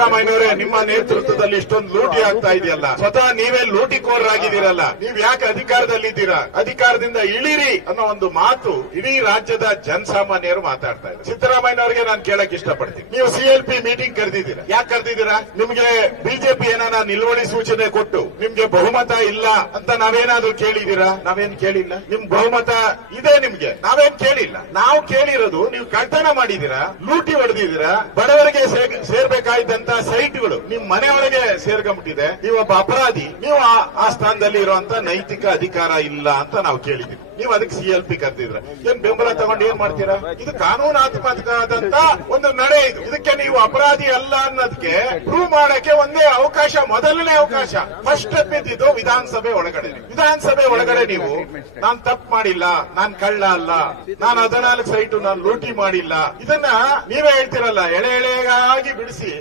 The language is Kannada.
ಸಿದ್ದರಾಮಯ್ಯನವರೇ, ನಿಮ್ಮ ನೇತೃತ್ವದಲ್ಲಿ ಇಷ್ಟೊಂದು ಲೂಟಿ ಆಗ್ತಾ ಇದೆಯಲ್ಲ, ಸ್ವತಃ ನೀವೇ ಲೂಟಿಕೋರರಾಗಿದ್ದೀರಲ್ಲ, ನೀವ್ ಯಾಕೆ ಅಧಿಕಾರದಲ್ಲಿದ್ದೀರಾ? ಅಧಿಕಾರದಿಂದ ಇಳಿರಿ ಅನ್ನೋ ಒಂದು ಮಾತು ಇಡೀ ರಾಜ್ಯದ ಜನಸಾಮಾನ್ಯರು ಮಾತಾಡ್ತಾ ಇದ್ದಾರೆ. ಸಿದ್ದರಾಮಯ್ಯನವರಿಗೆ ನಾನು ಕೇಳಕ್ ಇಷ್ಟಪಡ್ತೀನಿ, ನೀವು CLP ಮೀಟಿಂಗ್ ಕರೆದಿದ್ದೀರಾ, ಯಾಕೆ ಕರೆದಿದ್ದೀರಾ? ನಿಮ್ಗೆ ಬಿಜೆಪಿ ಏನಾನ ನಿಲುವಳಿ ಸೂಚನೆ ಕೊಟ್ಟು ನಿಮ್ಗೆ ಬಹುಮತ ಇಲ್ಲ ಅಂತ ನಾವೇನಾದ್ರೂ ಕೇಳಿದೀರಾ? ನಾವೇನ್ ಕೇಳಿಲ್ಲ. ನಿಮ್ ಬಹುಮತ ಇದೆ ನಿಮ್ಗೆ, ನಾವೇನ್ ಕೇಳಿಲ್ಲ. ನಾವು ಕೇಳಿರೋದು ನೀವು ಕಳ್ತನ ಮಾಡಿದೀರಾ, ಲೂಟಿ ಹೊಡೆದಿದ್ದೀರಾ, ಬಡವರಿಗೆ ಸೇರ್ಬೇಕಾದಂತ ಸೈಟ್ಗಳು ನಿಮ್ ಮನೆಯೊಳಗೆ ಸೇರ್ಕೊಂಡ್ಬಿಟ್ಟಿದೆ, ನೀವೊಬ್ಬ ಅಪರಾಧಿ, ನೀವು ಆ ಸ್ಥಾನದಲ್ಲಿ ಇರುವಂತ ನೈತಿಕ ಅಧಿಕಾರ ಇಲ್ಲ ಅಂತ ನಾವು ಕೇಳಿದ್ವಿ. ನೀವು ಅದಕ್ಕೆ CLP ಕರೆದಿದ್ರ, ಏನ್ ಬೆಂಬಲ ತಗೊಂಡು ಏನ್ ಮಾಡ್ತೀರಾ? ಇದು ಕಾನೂನಾತ್ಮಕವಾದಂತ ಒಂದು ನಡೆ. ಇದಕ್ಕೆ ನೀವು ಅಪರಾಧಿ ಅಲ್ಲ ಅನ್ನೋದಕ್ಕೆ ಪ್ರೂವ್ ಮಾಡಕ್ಕೆ ಒಂದೇ ಅವಕಾಶ, ಮೊದಲನೇ ಅವಕಾಶ ಫಸ್ಟ್ ಸ್ಟೆಪ್ ಇದ್ದಿದ್ದು ವಿಧಾನಸಭೆ ಒಳಗಡೆ. ವಿಧಾನಸಭೆ ಒಳಗಡೆ ನೀವು ನಾನ್ ತಪ್ಪು ಮಾಡಿಲ್ಲ, ನಾನ್ ಕಳ್ಳ ಅಲ್ಲ, ನಾನು 14 ಸೈಟು ನಾನು ಲೂಟಿ ಮಾಡಿಲ್ಲ, ಇದನ್ನ ನೀವೇ ಹೇಳ್ತಿರಲ್ಲ, ಎಳೆ ಎಳೆಗಾಗಿ ಬಿಡಿಸಿ